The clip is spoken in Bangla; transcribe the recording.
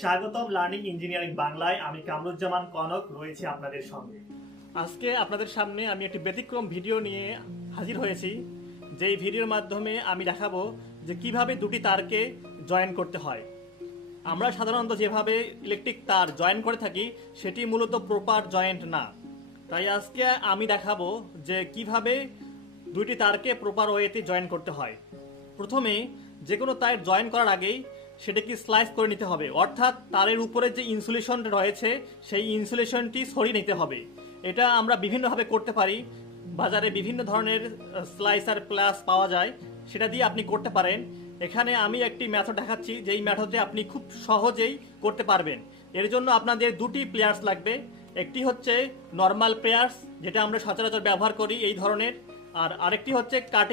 স্বাগতম লার্নিং ইঞ্জিনিয়ারিং বাংলায়। আমি কামরুজ্জামান কনক রয়েছি আপনাদের সঙ্গে। আজকে আপনাদের সামনে আমি একটি ব্যতিক্রম ভিডিও নিয়ে হাজির হয়েছি, যেই ভিডিওর মাধ্যমে আমি দেখাবো যে কিভাবে দুটি তারকে জয়েন করতে হয়। আমরা সাধারণত যেভাবে ইলেকট্রিক তার জয়েন করে থাকি সেটি মূলত প্রপার জয়েন্ট না। তাই আজকে আমি দেখাবো যে কিভাবে দুইটি তারকে প্রপার ওয়েতে জয়েন করতে হয়। প্রথমে যে কোনো তার জয়েন করার আগেই সেটাকে স্লাইস করে নিতে হবে, অর্থাৎ তারের উপরে যে ইনসুলেশন রয়েছে সেই ইনসুলেশনটি সরিয়ে নিতে হবে। এটা আমরা বিভিন্নভাবে করতে পারি। বাজারে বিভিন্ন ধরনের স্লাইসার প্লাস পাওয়া যায়, সেটা দিয়ে আপনি করতে পারেন। এখানে আমি একটি মেথড দেখাচ্ছি, যেই মেথডে আপনি খুব সহজেই করতে পারবেন। এর জন্য আপনাদের দুটি প্লেয়ার্স লাগবে। একটি হচ্ছে নর্মাল প্লেয়ার্স, যেটা আমরা সচরাচর ব্যবহার করি এই ধরনের, আর আরেকটি হচ্ছে কাটিং